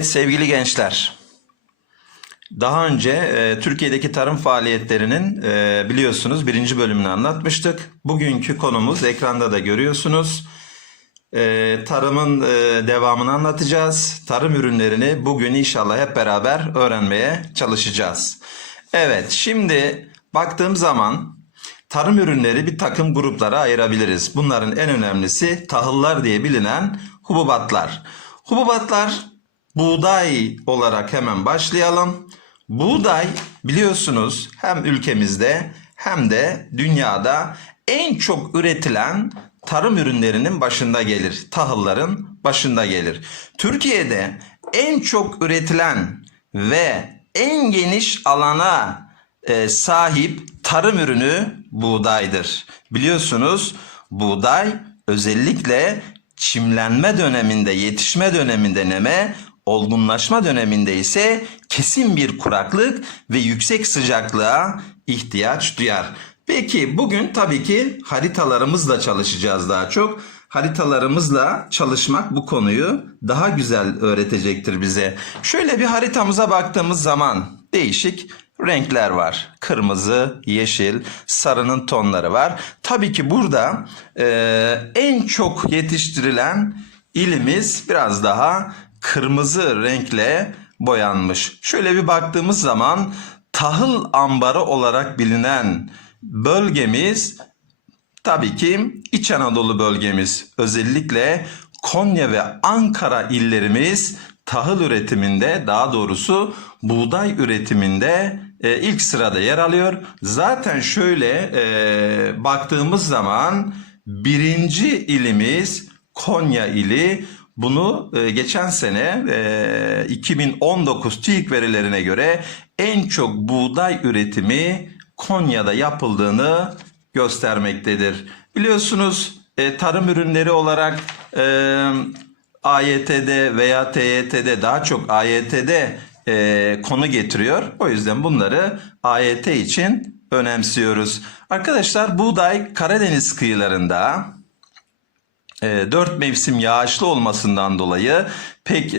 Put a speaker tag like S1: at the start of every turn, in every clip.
S1: Evet sevgili gençler. Daha önce e, Türkiye'deki tarım faaliyetlerinin e, biliyorsunuz birinci bölümünü anlatmıştık. Bugünkü konumuz ekranda da görüyorsunuz. E, tarımın e, devamını anlatacağız. Tarım ürünlerini bugün inşallah hep beraber öğrenmeye çalışacağız. Evet şimdi baktığım zaman tarım ürünleri bir takım gruplara ayırabiliriz. Bunların en önemlisi tahıllar diye bilinen hububatlar. Hububatlar buğday olarak hemen başlayalım. Buğday biliyorsunuz hem ülkemizde hem de dünyada en çok üretilen tarım ürünlerinin başında gelir. Tahılların başında gelir. Türkiye'de en çok üretilen ve en geniş alana e, sahip tarım ürünü buğdaydır. Biliyorsunuz buğday özellikle çimlenme döneminde, yetişme döneminde neme, olgunlaşma döneminde ise kesin bir kuraklık ve yüksek sıcaklığa ihtiyaç duyar. Peki bugün tabii ki haritalarımızla çalışacağız daha çok. Haritalarımızla çalışmak bu konuyu daha güzel öğretecektir bize. Şöyle bir haritamıza baktığımız zaman değişik renkler var. Kırmızı, yeşil, sarının tonları var. Tabii ki burada e, en çok yetiştirilen ilimiz biraz daha kırmızı renkle boyanmış. Şöyle bir baktığımız zaman tahıl ambarı olarak bilinen bölgemiz tabii ki İç Anadolu bölgemiz. Özellikle Konya ve Ankara illerimiz tahıl üretiminde daha doğrusu buğday üretiminde e, ilk sırada yer alıyor. Zaten şöyle e, baktığımız zaman birinci ilimiz Konya ili bunu e, geçen sene e, 2019 TÜİK verilerine göre en çok buğday üretimi Konya'da yapıldığını göstermektedir. Biliyorsunuz e, tarım ürünleri olarak e, AYT'de veya TYT'de daha çok AYT'de e, konu getiriyor. O yüzden bunları AYT için önemsiyoruz. Arkadaşlar buğday Karadeniz kıyılarında dört mevsim yağışlı olmasından dolayı pek e,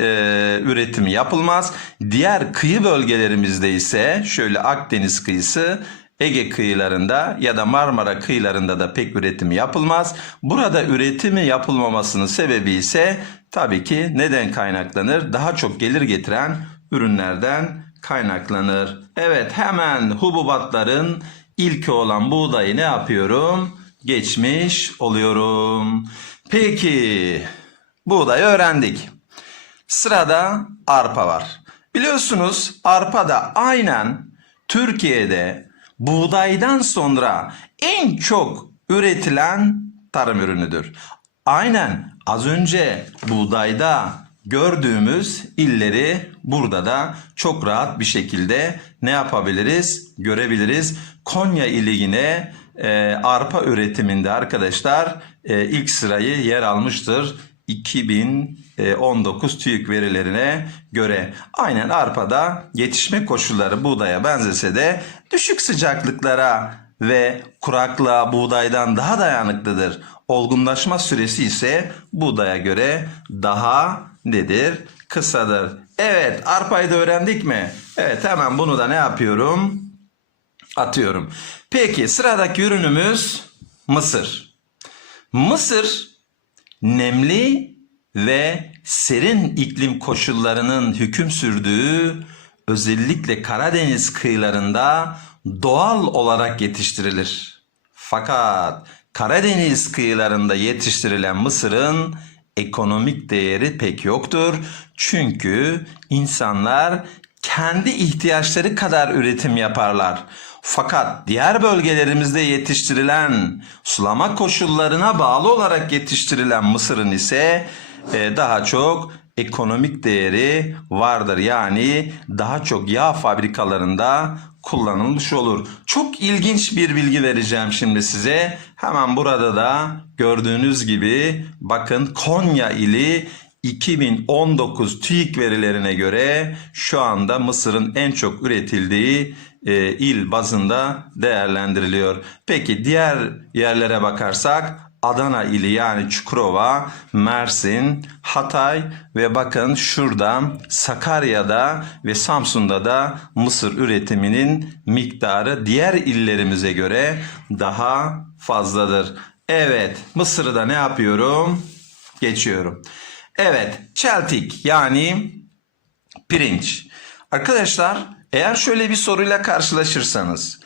S1: üretimi yapılmaz. Diğer kıyı bölgelerimizde ise şöyle Akdeniz kıyısı, Ege kıyılarında ya da Marmara kıyılarında da pek üretimi yapılmaz. Burada üretimi yapılmamasının sebebi ise tabii ki neden kaynaklanır? Daha çok gelir getiren ürünlerden kaynaklanır. Evet hemen hububatların ilki olan buğdayı ne yapıyorum? Geçmiş oluyorum. Peki buğdayı öğrendik. Sırada arpa var. Biliyorsunuz arpa da aynen Türkiye'de buğdaydan sonra en çok üretilen tarım ürünüdür. Aynen az önce buğdayda gördüğümüz illeri burada da çok rahat bir şekilde ne yapabiliriz? Görebiliriz. Konya ili yine e, arpa üretiminde arkadaşlar e, ilk sırayı yer almıştır. 2019 TÜİK verilerine göre aynen arpada yetişme koşulları buğdaya benzese de düşük sıcaklıklara ve kuraklığa buğdaydan daha dayanıklıdır. Olgunlaşma süresi ise buğdaya göre daha nedir? Kısadır. Evet arpayı da öğrendik mi? Evet hemen bunu da ne yapıyorum? Atıyorum. Peki sıradaki ürünümüz mısır. Mısır nemli ve serin iklim koşullarının hüküm sürdüğü özellikle Karadeniz kıyılarında doğal olarak yetiştirilir. Fakat Karadeniz kıyılarında yetiştirilen mısırın ekonomik değeri pek yoktur. Çünkü insanlar kendi ihtiyaçları kadar üretim yaparlar. Fakat diğer bölgelerimizde yetiştirilen sulama koşullarına bağlı olarak yetiştirilen mısırın ise e, daha çok ekonomik değeri vardır. Yani daha çok yağ fabrikalarında kullanılmış olur. Çok ilginç bir bilgi vereceğim şimdi size. Hemen burada da gördüğünüz gibi bakın Konya ili 2019 TÜİK verilerine göre şu anda Mısır'ın en çok üretildiği e, il bazında değerlendiriliyor. Peki diğer yerlere bakarsak Adana ili yani Çukurova, Mersin, Hatay ve bakın şurada Sakarya'da ve Samsun'da da mısır üretiminin miktarı diğer illerimize göre daha fazladır. Evet, Mısır'ı da ne yapıyorum? Geçiyorum. Evet, çeltik yani pirinç. Arkadaşlar eğer şöyle bir soruyla karşılaşırsanız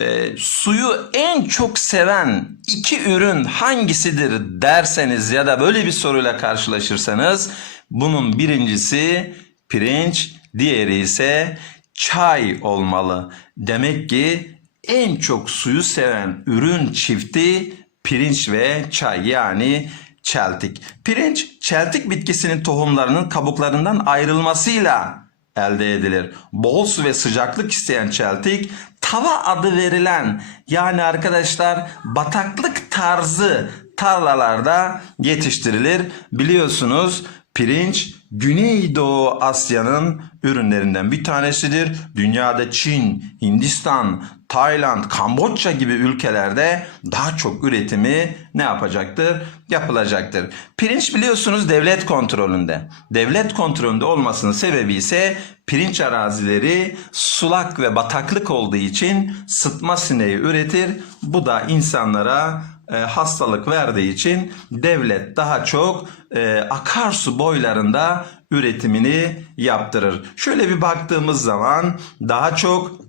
S1: e, suyu en çok seven iki ürün hangisidir derseniz ya da böyle bir soruyla karşılaşırsanız bunun birincisi pirinç, diğeri ise çay olmalı. Demek ki en çok suyu seven ürün çifti pirinç ve çay yani çeltik. Pirinç çeltik bitkisinin tohumlarının kabuklarından ayrılmasıyla elde edilir. Bol su ve sıcaklık isteyen çeltik tava adı verilen yani arkadaşlar bataklık tarzı tarlalarda yetiştirilir. Biliyorsunuz pirinç Güneydoğu Asya'nın ürünlerinden bir tanesidir. Dünyada Çin, Hindistan, Tayland, Kamboçya gibi ülkelerde daha çok üretimi ne yapacaktır? Yapılacaktır. Pirinç biliyorsunuz devlet kontrolünde. Devlet kontrolünde olmasının sebebi ise pirinç arazileri sulak ve bataklık olduğu için sıtma sineği üretir. Bu da insanlara e, hastalık verdiği için devlet daha çok e, akarsu boylarında üretimini yaptırır. Şöyle bir baktığımız zaman daha çok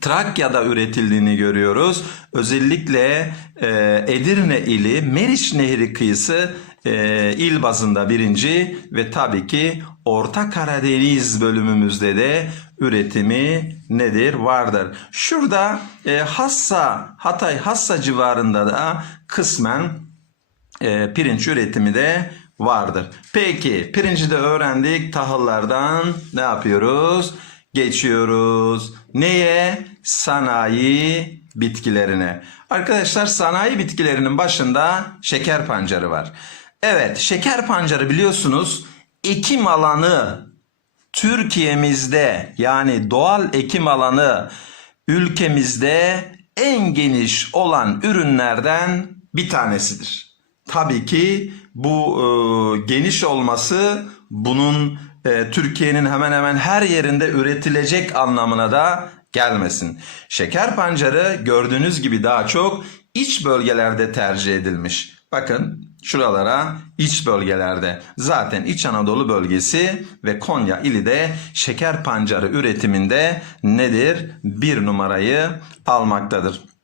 S1: Trakya'da üretildiğini görüyoruz. Özellikle e, Edirne ili Meriç Nehri kıyısı e, il bazında birinci ve tabii ki Orta Karadeniz bölümümüzde de üretimi nedir? Vardır. Şurada e, Hassa, Hatay Hassa civarında da kısmen e, pirinç üretimi de vardır. Peki pirinci de öğrendik. Tahıllardan ne yapıyoruz? Geçiyoruz. Neye? Sanayi bitkilerine. Arkadaşlar sanayi bitkilerinin başında şeker pancarı var. Evet şeker pancarı biliyorsunuz ekim alanı Türkiye'mizde yani doğal ekim alanı ülkemizde en geniş olan ürünlerden bir tanesidir. Tabii ki bu e, geniş olması bunun e, Türkiye'nin hemen hemen her yerinde üretilecek anlamına da gelmesin. Şeker pancarı gördüğünüz gibi daha çok iç bölgelerde tercih edilmiş. Bakın şuralara iç bölgelerde zaten İç Anadolu bölgesi ve Konya ili de şeker pancarı üretiminde nedir? Bir numarayı almaktadır.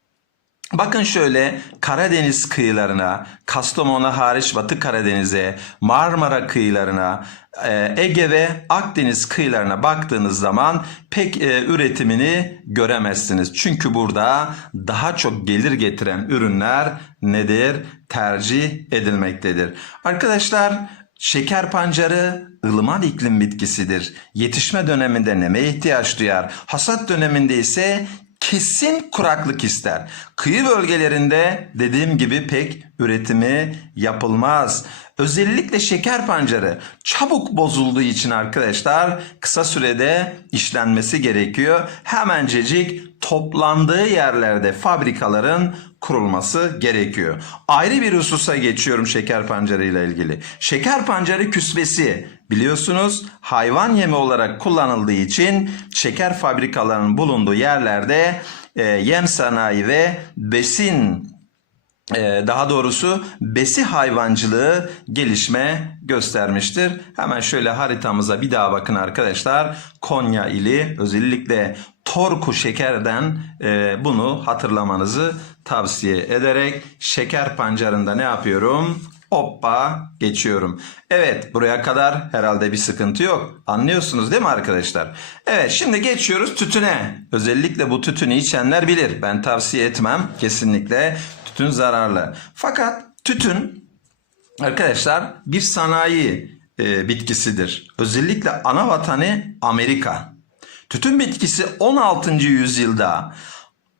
S1: Bakın şöyle Karadeniz kıyılarına, Kastamonu hariç Batı Karadeniz'e, Marmara kıyılarına, e, Ege ve Akdeniz kıyılarına baktığınız zaman pek e, üretimini göremezsiniz. Çünkü burada daha çok gelir getiren ürünler nedir? Tercih edilmektedir. Arkadaşlar Şeker pancarı ılıman iklim bitkisidir. Yetişme döneminde neme ihtiyaç duyar. Hasat döneminde ise kesin kuraklık ister. Kıyı bölgelerinde dediğim gibi pek üretimi yapılmaz. Özellikle şeker pancarı çabuk bozulduğu için arkadaşlar kısa sürede işlenmesi gerekiyor. Hemencecik toplandığı yerlerde fabrikaların kurulması gerekiyor. Ayrı bir hususa geçiyorum şeker pancarı ile ilgili. Şeker pancarı küsvesi biliyorsunuz hayvan yemi olarak kullanıldığı için şeker fabrikalarının bulunduğu yerlerde e, yem sanayi ve besin ee, daha doğrusu besi hayvancılığı gelişme göstermiştir. Hemen şöyle haritamıza bir daha bakın arkadaşlar. Konya ili özellikle Torku şekerden e, bunu hatırlamanızı tavsiye ederek şeker pancarında ne yapıyorum? Hoppa geçiyorum. Evet buraya kadar herhalde bir sıkıntı yok. Anlıyorsunuz değil mi arkadaşlar? Evet şimdi geçiyoruz tütüne. Özellikle bu tütünü içenler bilir. Ben tavsiye etmem kesinlikle. Tütün zararlı. Fakat tütün arkadaşlar bir sanayi e, bitkisidir. Özellikle ana vatanı Amerika. Tütün bitkisi 16. yüzyılda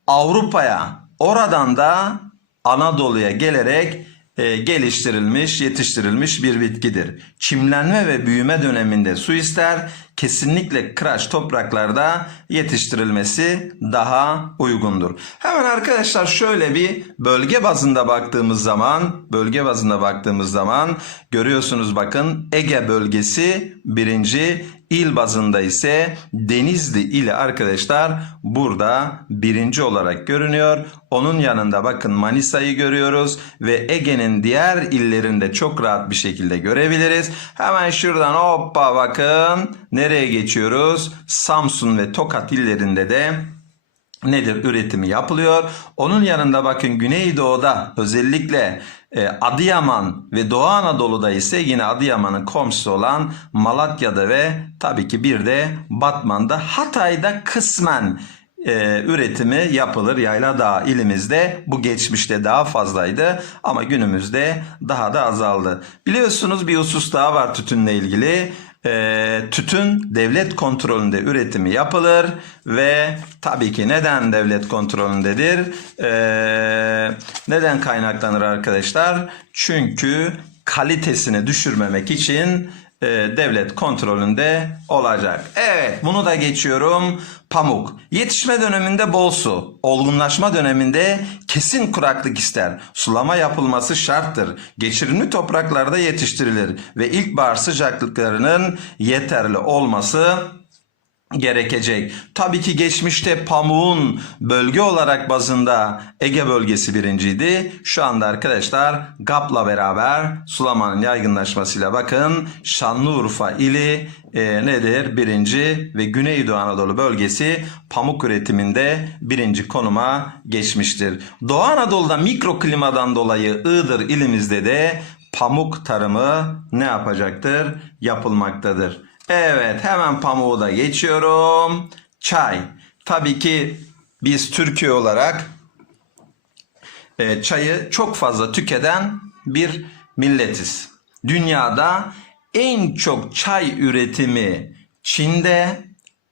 S1: Avrupa'ya oradan da Anadolu'ya gelerek e, geliştirilmiş, yetiştirilmiş bir bitkidir. Çimlenme ve büyüme döneminde su ister, kesinlikle kıraç topraklarda yetiştirilmesi daha uygundur. Hemen arkadaşlar şöyle bir bölge bazında baktığımız zaman, bölge bazında baktığımız zaman görüyorsunuz bakın Ege bölgesi birinci, il bazında ise Denizli ili arkadaşlar burada birinci olarak görünüyor. Onun yanında bakın Manisa'yı görüyoruz ve Ege'nin diğer illerinde çok rahat bir şekilde görebiliriz. Hemen şuradan hoppa bakın nereye geçiyoruz? Samsun ve Tokat illerinde de nedir üretimi yapılıyor. Onun yanında bakın Güneydoğu'da özellikle e, Adıyaman ve Doğu Anadolu'da ise yine Adıyaman'ın komşusu olan Malatya'da ve tabii ki bir de Batman'da Hatay'da kısmen e, üretimi yapılır. Yayladağ ilimizde bu geçmişte daha fazlaydı ama günümüzde daha da azaldı. Biliyorsunuz bir husus daha var tütünle ilgili. E, tütün devlet kontrolünde üretimi yapılır ve tabii ki neden devlet kontrolündedir? E, neden kaynaklanır arkadaşlar? Çünkü kalitesini düşürmemek için e, devlet kontrolünde olacak. Evet bunu da geçiyorum. Pamuk. Yetişme döneminde bol su. Olgunlaşma döneminde kesin kuraklık ister. Sulama yapılması şarttır. Geçirimli topraklarda yetiştirilir ve ilkbahar sıcaklıklarının yeterli olması gerekecek. Tabii ki geçmişte pamuğun bölge olarak bazında Ege bölgesi birinciydi. Şu anda arkadaşlar GAP'la beraber sulamanın yaygınlaşmasıyla bakın Şanlıurfa ili e, nedir? Birinci ve Güneydoğu Anadolu bölgesi pamuk üretiminde birinci konuma geçmiştir. Doğu Anadolu'da mikroklimadan dolayı Iğdır ilimizde de pamuk tarımı ne yapacaktır? Yapılmaktadır. Evet hemen pamuğu da geçiyorum. Çay. Tabii ki biz Türkiye olarak e, çayı çok fazla tüketen bir milletiz. Dünyada en çok çay üretimi Çin'de,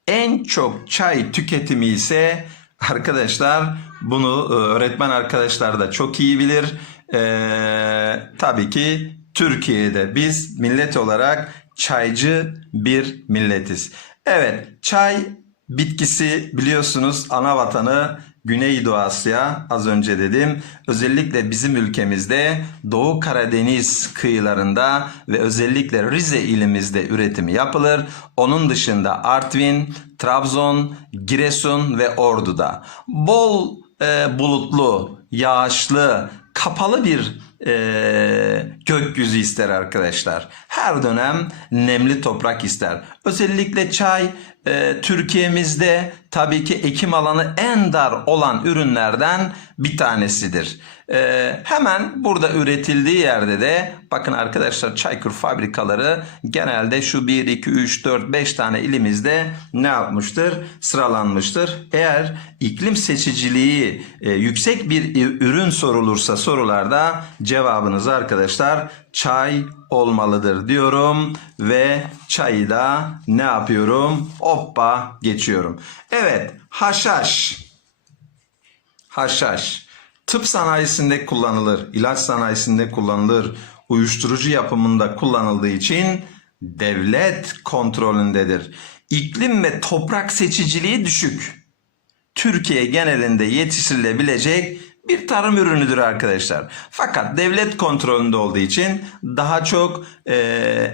S1: en çok çay tüketimi ise arkadaşlar bunu e, öğretmen arkadaşlar da çok iyi bilir. E, tabii ki Türkiye'de biz millet olarak çaycı bir milletiz. Evet çay bitkisi biliyorsunuz ana vatanı Güneydoğu Asya az önce dedim. Özellikle bizim ülkemizde Doğu Karadeniz kıyılarında ve özellikle Rize ilimizde üretimi yapılır. Onun dışında Artvin, Trabzon, Giresun ve Ordu'da. Bol e, bulutlu, yağışlı, kapalı bir e, gökyüzü ister arkadaşlar. Her dönem nemli toprak ister. Özellikle çay e, Türkiye'mizde tabii ki ekim alanı en dar olan ürünlerden bir tanesidir. E, hemen burada üretildiği yerde de bakın arkadaşlar Çaykur fabrikaları genelde şu 1, 2, 3, 4, 5 tane ilimizde ne yapmıştır? Sıralanmıştır. Eğer iklim seçiciliği e, yüksek bir ürün sorulursa sorularda cevabınız arkadaşlar çay olmalıdır diyorum ve çayı da ne yapıyorum? Hoppa geçiyorum. Evet haşhaş. Haşhaş. Tıp sanayisinde kullanılır, ilaç sanayisinde kullanılır, uyuşturucu yapımında kullanıldığı için devlet kontrolündedir. İklim ve toprak seçiciliği düşük. Türkiye genelinde yetiştirilebilecek bir tarım ürünüdür arkadaşlar. Fakat devlet kontrolünde olduğu için daha çok e,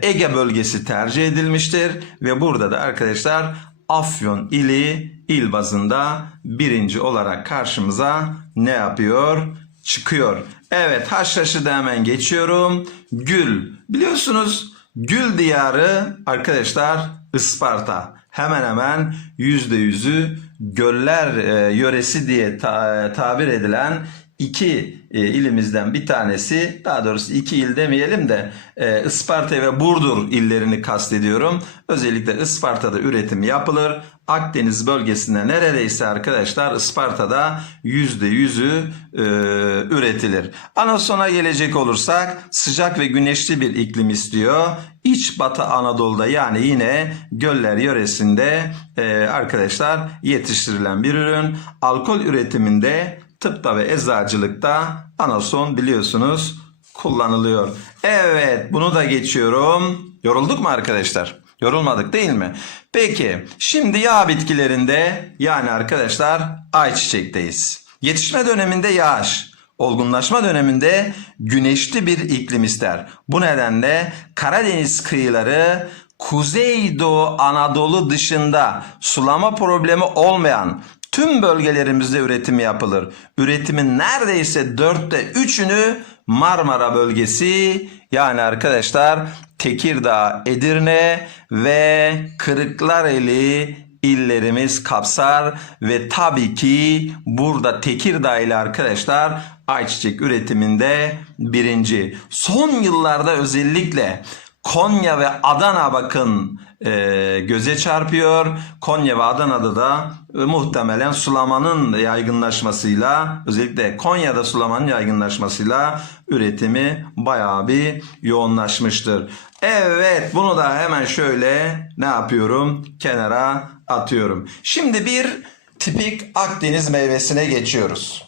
S1: Ege bölgesi tercih edilmiştir ve burada da arkadaşlar Afyon ili il bazında birinci olarak karşımıza ne yapıyor? Çıkıyor. Evet haşhaşı da hemen geçiyorum. Gül. Biliyorsunuz Gül diyarı arkadaşlar Isparta. Hemen hemen yüzde yüzü göller e, yöresi diye ta- tabir edilen iki e, ilimizden bir tanesi daha doğrusu iki il demeyelim de e, Isparta ve Burdur illerini kastediyorum. Özellikle Isparta'da üretim yapılır. Akdeniz bölgesinde neredeyse arkadaşlar Isparta'da yüzde yüzü e, üretilir. Anasona gelecek olursak sıcak ve güneşli bir iklim istiyor. İç Batı Anadolu'da yani yine göller yöresinde e, arkadaşlar yetiştirilen bir ürün. Alkol üretiminde tıpta ve eczacılıkta anason biliyorsunuz kullanılıyor. Evet bunu da geçiyorum. Yorulduk mu arkadaşlar? Yorulmadık değil mi? Peki şimdi yağ bitkilerinde yani arkadaşlar ayçiçekteyiz. Yetişme döneminde yağış, olgunlaşma döneminde güneşli bir iklim ister. Bu nedenle Karadeniz kıyıları Kuzeydoğu Anadolu dışında sulama problemi olmayan tüm bölgelerimizde üretim yapılır. Üretimin neredeyse dörtte üçünü Marmara bölgesi yani arkadaşlar Tekirdağ, Edirne ve Kırıklareli illerimiz kapsar ve tabii ki burada Tekirdağ ile arkadaşlar ayçiçek üretiminde birinci. Son yıllarda özellikle Konya ve Adana bakın e, göze çarpıyor. Konya ve Adana'da da e, muhtemelen sulamanın yaygınlaşmasıyla özellikle Konya'da sulamanın yaygınlaşmasıyla üretimi bayağı bir yoğunlaşmıştır. Evet bunu da hemen şöyle ne yapıyorum? Kenara atıyorum. Şimdi bir tipik Akdeniz meyvesine geçiyoruz.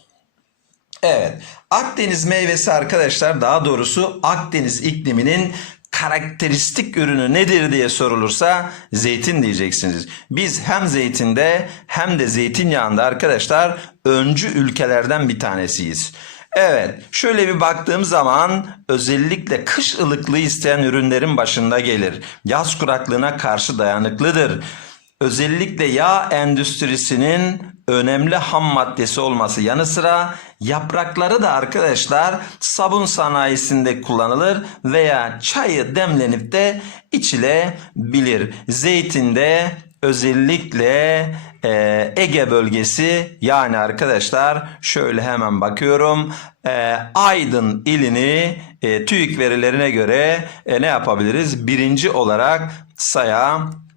S1: Evet. Akdeniz meyvesi arkadaşlar daha doğrusu Akdeniz ikliminin karakteristik ürünü nedir diye sorulursa zeytin diyeceksiniz. Biz hem zeytinde hem de zeytinyağında arkadaşlar öncü ülkelerden bir tanesiyiz. Evet, şöyle bir baktığım zaman özellikle kış ılıklığı isteyen ürünlerin başında gelir. Yaz kuraklığına karşı dayanıklıdır özellikle yağ endüstrisinin önemli ham maddesi olması yanı sıra yaprakları da arkadaşlar sabun sanayisinde kullanılır veya çayı demlenip de içilebilir. Zeytinde özellikle e, Ege bölgesi yani arkadaşlar şöyle hemen bakıyorum e, Aydın ilini e, TÜİK verilerine göre e, ne yapabiliriz? Birinci olarak sayabiliriz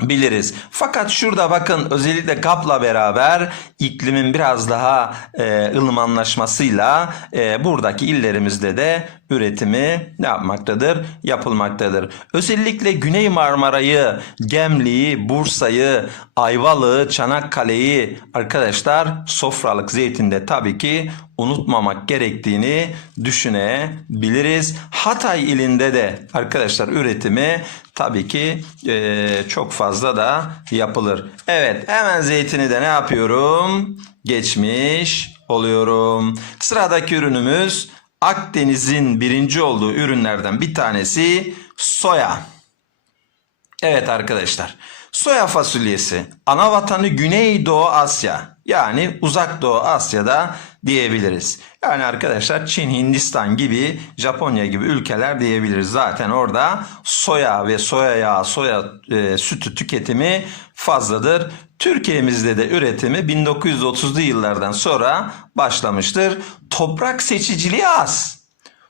S1: biliriz. Fakat şurada bakın özellikle GAP'la beraber iklimin biraz daha e, ılımanlaşmasıyla e, buradaki illerimizde de üretimi ne yapmaktadır? Yapılmaktadır. Özellikle Güney Marmara'yı, Gemli'yi, Bursa'yı, Ayvalık'ı, Çanakkale'yi arkadaşlar sofralık zeytinde tabii ki unutmamak gerektiğini düşünebiliriz. Hatay ilinde de arkadaşlar üretimi tabii ki e, çok fazla da yapılır. Evet hemen zeytini de ne yapıyorum? Geçmiş oluyorum. Sıradaki ürünümüz Akdeniz'in birinci olduğu ürünlerden bir tanesi soya. Evet arkadaşlar. Soya fasulyesi ana vatanı Güneydoğu Asya yani Uzak Doğu Asya'da diyebiliriz. Yani arkadaşlar Çin, Hindistan gibi, Japonya gibi ülkeler diyebiliriz. Zaten orada soya ve soya yağı, soya e, sütü tüketimi fazladır. Türkiye'mizde de üretimi 1930'lu yıllardan sonra başlamıştır. Toprak seçiciliği az.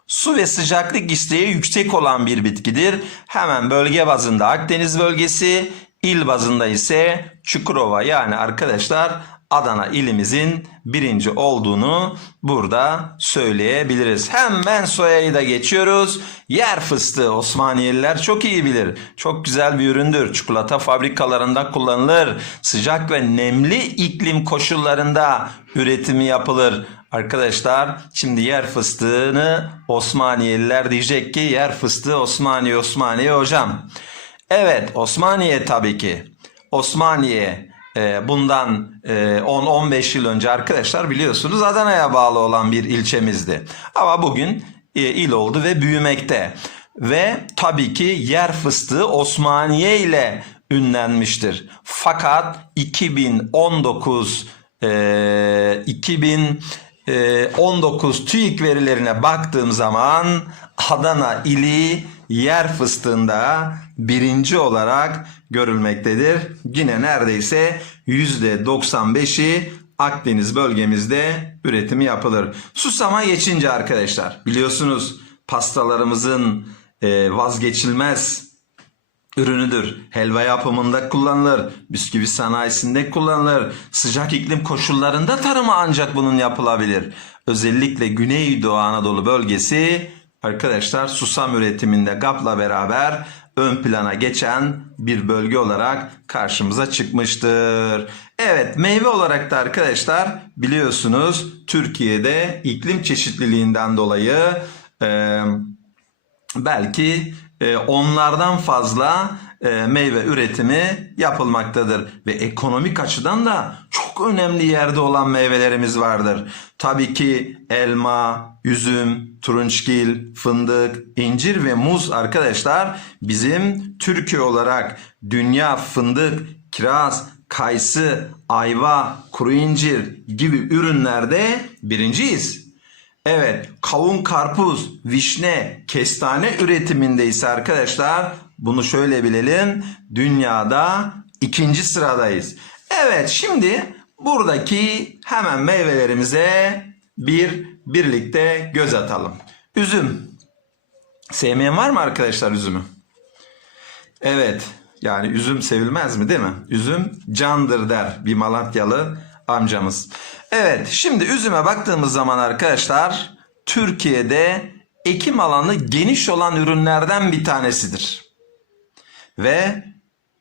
S1: Su ve sıcaklık isteği yüksek olan bir bitkidir. Hemen bölge bazında Akdeniz bölgesi, il bazında ise Çukurova yani arkadaşlar Adana ilimizin birinci olduğunu burada söyleyebiliriz. Hemen soyayı da geçiyoruz. Yer fıstığı Osmaniyeliler çok iyi bilir. Çok güzel bir üründür. Çikolata fabrikalarında kullanılır. Sıcak ve nemli iklim koşullarında üretimi yapılır. Arkadaşlar şimdi yer fıstığını Osmaniyeliler diyecek ki yer fıstığı Osmaniye Osmaniye hocam. Evet Osmaniye tabii ki. Osmaniye bundan e, 10-15 yıl önce arkadaşlar biliyorsunuz Adana'ya bağlı olan bir ilçemizdi. Ama bugün e, il oldu ve büyümekte. Ve tabii ki yer fıstığı Osmaniye ile ünlenmiştir. Fakat 2019 e, 2019 TÜİK verilerine baktığım zaman Adana ili yer fıstığında birinci olarak görülmektedir. Yine neredeyse %95'i Akdeniz bölgemizde üretimi yapılır. Susama geçince arkadaşlar biliyorsunuz pastalarımızın e, vazgeçilmez ürünüdür. Helva yapımında kullanılır. Bisküvi sanayisinde kullanılır. Sıcak iklim koşullarında tarıma ancak bunun yapılabilir. Özellikle Güneydoğu Anadolu bölgesi arkadaşlar susam üretiminde GAP'la beraber ön plana geçen bir bölge olarak karşımıza çıkmıştır. Evet meyve olarak da arkadaşlar biliyorsunuz Türkiye'de iklim çeşitliliğinden dolayı e, belki e, onlardan fazla e, meyve üretimi yapılmaktadır. Ve ekonomik açıdan da çok önemli yerde olan meyvelerimiz vardır. Tabii ki elma, üzüm, turunçgil, fındık, incir ve muz arkadaşlar bizim Türkiye olarak dünya fındık, kiraz, kayısı, ayva, kuru incir gibi ürünlerde birinciyiz. Evet, kavun, karpuz, vişne, kestane üretiminde ise arkadaşlar bunu şöyle bilelim. Dünyada ikinci sıradayız. Evet, şimdi buradaki hemen meyvelerimize bir birlikte göz atalım. Üzüm. Sevmeyen var mı arkadaşlar üzümü? Evet. Yani üzüm sevilmez mi değil mi? Üzüm candır der bir Malatyalı amcamız. Evet şimdi üzüme baktığımız zaman arkadaşlar Türkiye'de ekim alanı geniş olan ürünlerden bir tanesidir. Ve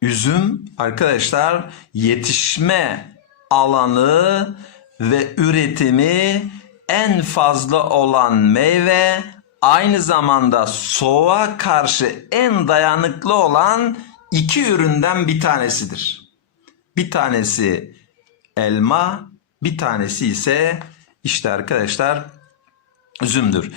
S1: üzüm arkadaşlar yetişme alanı ve üretimi en fazla olan meyve aynı zamanda soğuğa karşı en dayanıklı olan iki üründen bir tanesidir. Bir tanesi elma, bir tanesi ise işte arkadaşlar üzümdür.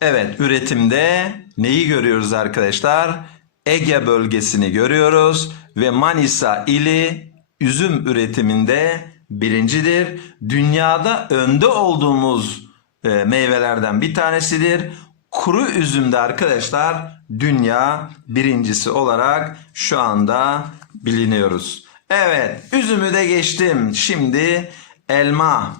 S1: Evet üretimde neyi görüyoruz arkadaşlar? Ege bölgesini görüyoruz ve Manisa ili üzüm üretiminde birincidir. Dünyada önde olduğumuz e, meyvelerden bir tanesidir. Kuru üzümde arkadaşlar dünya birincisi olarak şu anda biliniyoruz. Evet üzümü de geçtim. Şimdi elma.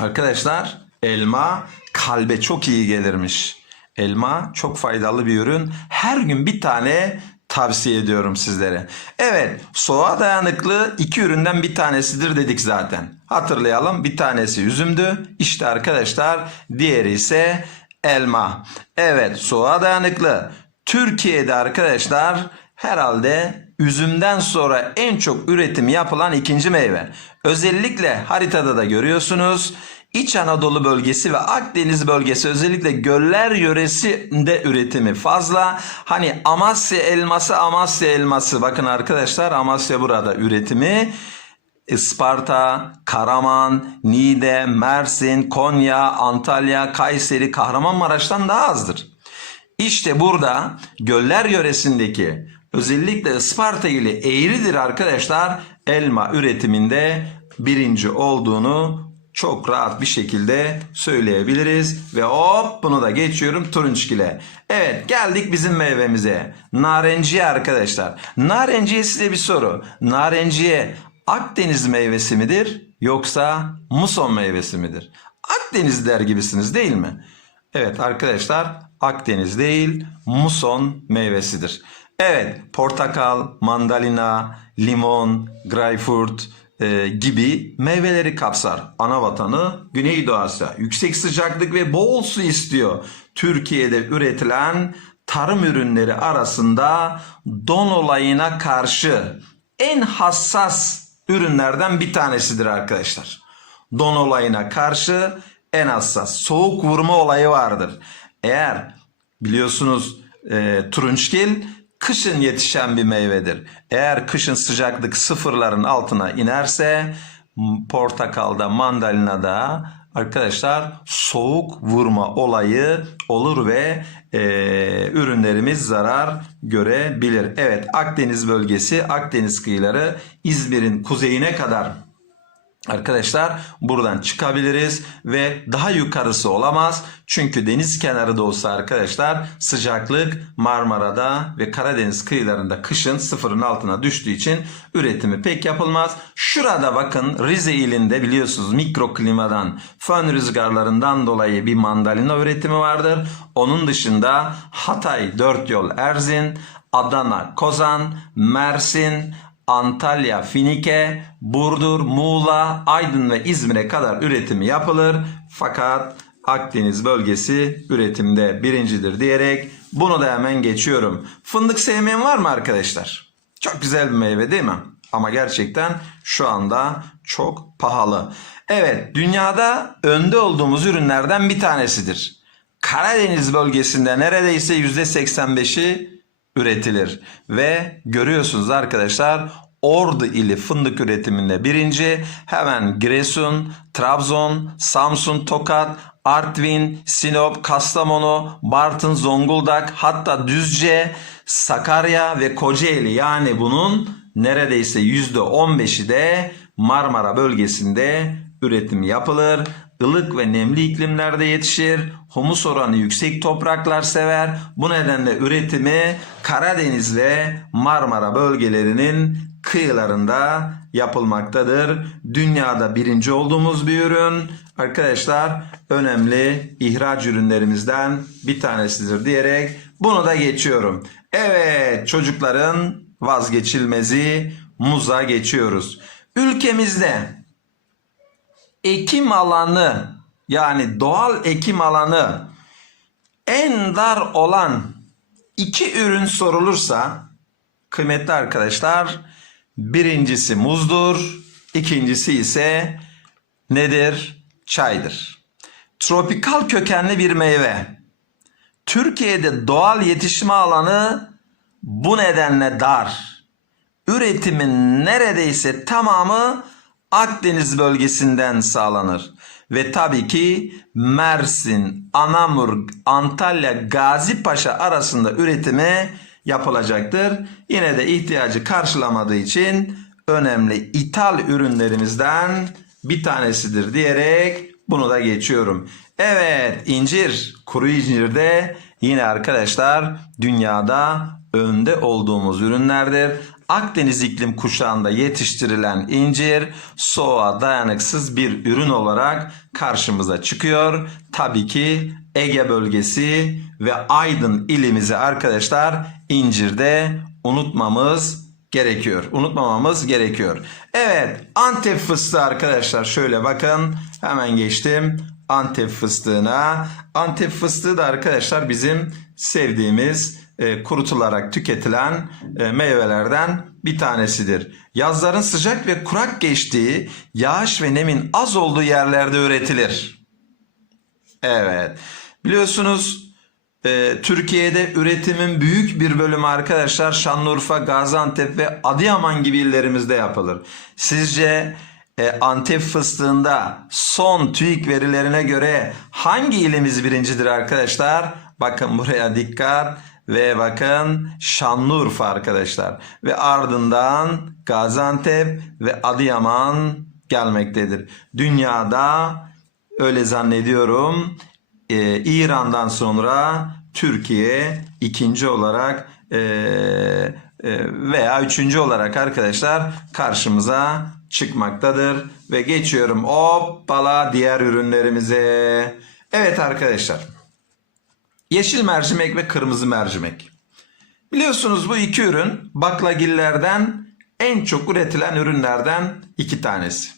S1: Arkadaşlar elma kalbe çok iyi gelirmiş. Elma çok faydalı bir ürün. Her gün bir tane tavsiye ediyorum sizlere. Evet soğuğa dayanıklı iki üründen bir tanesidir dedik zaten. Hatırlayalım bir tanesi üzümdü. İşte arkadaşlar diğeri ise elma. Evet soğuğa dayanıklı. Türkiye'de arkadaşlar herhalde üzümden sonra en çok üretim yapılan ikinci meyve. Özellikle haritada da görüyorsunuz. İç Anadolu bölgesi ve Akdeniz bölgesi özellikle göller yöresinde üretimi fazla. Hani Amasya elması Amasya elması bakın arkadaşlar Amasya burada üretimi. Isparta, Karaman, Niğde, Mersin, Konya, Antalya, Kayseri, Kahramanmaraş'tan daha azdır. İşte burada göller yöresindeki özellikle Isparta ile Eğridir arkadaşlar elma üretiminde birinci olduğunu çok rahat bir şekilde söyleyebiliriz. Ve hop bunu da geçiyorum turunçgile. Evet geldik bizim meyvemize. Narenciye arkadaşlar. Narenciye size bir soru. Narenciye Akdeniz meyvesi midir yoksa muson meyvesi midir? Akdeniz der gibisiniz değil mi? Evet arkadaşlar Akdeniz değil muson meyvesidir. Evet portakal, mandalina, limon, greyfurt e, gibi meyveleri kapsar. Ana vatanı Güneydoğu Asya. Yüksek sıcaklık ve bol su istiyor. Türkiye'de üretilen tarım ürünleri arasında don olayına karşı en hassas ürünlerden bir tanesidir arkadaşlar. Don olayına karşı en hassas soğuk vurma olayı vardır. Eğer biliyorsunuz e, turunçgil kışın yetişen bir meyvedir. Eğer kışın sıcaklık sıfırların altına inerse portakalda, mandalinada arkadaşlar soğuk vurma olayı olur ve e, ürünlerimiz zarar görebilir. Evet Akdeniz bölgesi, Akdeniz kıyıları İzmir'in kuzeyine kadar Arkadaşlar buradan çıkabiliriz ve daha yukarısı olamaz. Çünkü deniz kenarı da olsa arkadaşlar sıcaklık Marmara'da ve Karadeniz kıyılarında kışın sıfırın altına düştüğü için üretimi pek yapılmaz. Şurada bakın Rize ilinde biliyorsunuz mikroklimadan, fön rüzgarlarından dolayı bir mandalina üretimi vardır. Onun dışında Hatay, Dört Yol, Erzin, Adana, Kozan, Mersin, Antalya, Finike, Burdur, Muğla, Aydın ve İzmir'e kadar üretimi yapılır. Fakat Akdeniz bölgesi üretimde birincidir diyerek bunu da hemen geçiyorum. Fındık sevmeyen var mı arkadaşlar? Çok güzel bir meyve değil mi? Ama gerçekten şu anda çok pahalı. Evet dünyada önde olduğumuz ürünlerden bir tanesidir. Karadeniz bölgesinde neredeyse %85'i üretilir. Ve görüyorsunuz arkadaşlar Ordu ili fındık üretiminde birinci, hemen Giresun, Trabzon, Samsun, Tokat, Artvin, Sinop, Kastamonu, Bartın, Zonguldak, hatta Düzce, Sakarya ve Kocaeli yani bunun neredeyse %15'i de Marmara bölgesinde üretim yapılır. Ilık ve nemli iklimlerde yetişir. Humus oranı yüksek topraklar sever. Bu nedenle üretimi Karadeniz ve Marmara bölgelerinin kıyılarında yapılmaktadır. Dünyada birinci olduğumuz bir ürün. Arkadaşlar önemli ihraç ürünlerimizden bir tanesidir diyerek bunu da geçiyorum. Evet çocukların vazgeçilmezi muza geçiyoruz. Ülkemizde ekim alanı yani doğal ekim alanı en dar olan iki ürün sorulursa kıymetli arkadaşlar birincisi muzdur, ikincisi ise nedir? Çaydır. Tropikal kökenli bir meyve. Türkiye'de doğal yetişme alanı bu nedenle dar. Üretimin neredeyse tamamı Akdeniz bölgesinden sağlanır. Ve tabii ki Mersin, Anamur, Antalya, Gazipaşa arasında üretimi yapılacaktır. Yine de ihtiyacı karşılamadığı için önemli ithal ürünlerimizden bir tanesidir diyerek bunu da geçiyorum. Evet incir, kuru incir de yine arkadaşlar dünyada önde olduğumuz ürünlerdir. Akdeniz iklim kuşağında yetiştirilen incir soğuğa dayanıksız bir ürün olarak karşımıza çıkıyor. Tabii ki Ege bölgesi ve Aydın ilimizi arkadaşlar incirde unutmamız gerekiyor. Unutmamamız gerekiyor. Evet Antep fıstığı arkadaşlar şöyle bakın hemen geçtim. Antep fıstığına. Antep fıstığı da arkadaşlar bizim sevdiğimiz e, kurutularak tüketilen e, meyvelerden bir tanesidir. Yazların sıcak ve kurak geçtiği, yağış ve nemin az olduğu yerlerde üretilir. Evet. Biliyorsunuz e, Türkiye'de üretimin büyük bir bölümü arkadaşlar Şanlıurfa, Gaziantep ve Adıyaman gibi illerimizde yapılır. Sizce Antep fıstığında son TÜİK verilerine göre hangi ilimiz birincidir arkadaşlar? Bakın buraya dikkat ve bakın Şanlıurfa arkadaşlar ve ardından Gaziantep ve Adıyaman gelmektedir. Dünyada öyle zannediyorum e, İran'dan sonra Türkiye ikinci olarak e, e, veya üçüncü olarak arkadaşlar karşımıza çıkmaktadır. Ve geçiyorum hoppala diğer ürünlerimize. Evet arkadaşlar. Yeşil mercimek ve kırmızı mercimek. Biliyorsunuz bu iki ürün baklagillerden en çok üretilen ürünlerden iki tanesi.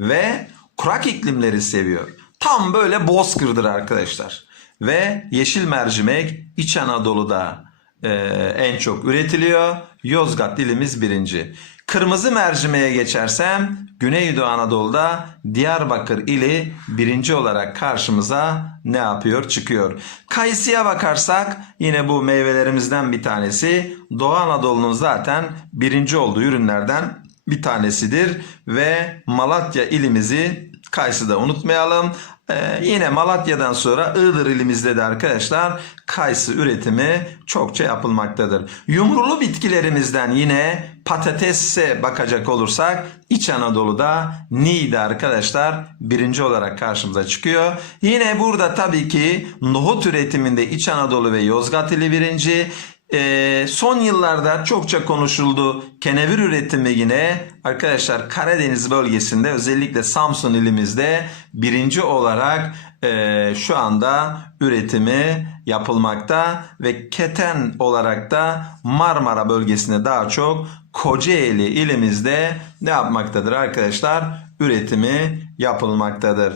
S1: Ve kurak iklimleri seviyor. Tam böyle bozkırdır arkadaşlar. Ve yeşil mercimek İç Anadolu'da e, en çok üretiliyor. Yozgat dilimiz birinci. Kırmızı mercimeğe geçersem Güneydoğu Anadolu'da Diyarbakır ili birinci olarak karşımıza ne yapıyor? Çıkıyor. Kayısıya bakarsak yine bu meyvelerimizden bir tanesi. Doğu Anadolu'nun zaten birinci olduğu ürünlerden bir tanesidir. Ve Malatya ilimizi kayısıda unutmayalım. Ee, yine Malatya'dan sonra Iğdır ilimizde de arkadaşlar kayısı üretimi çokça yapılmaktadır. Yumrulu bitkilerimizden yine patatese bakacak olursak İç Anadolu'da Niğde arkadaşlar birinci olarak karşımıza çıkıyor. Yine burada tabii ki nohut üretiminde İç Anadolu ve Yozgat ili birinci. Ee, son yıllarda çokça konuşuldu. Kenevir üretimi yine arkadaşlar Karadeniz bölgesinde özellikle Samsun ilimizde birinci olarak e, şu anda üretimi yapılmakta ve keten olarak da Marmara bölgesinde daha çok Kocaeli ilimizde ne yapmaktadır arkadaşlar? Üretimi yapılmaktadır.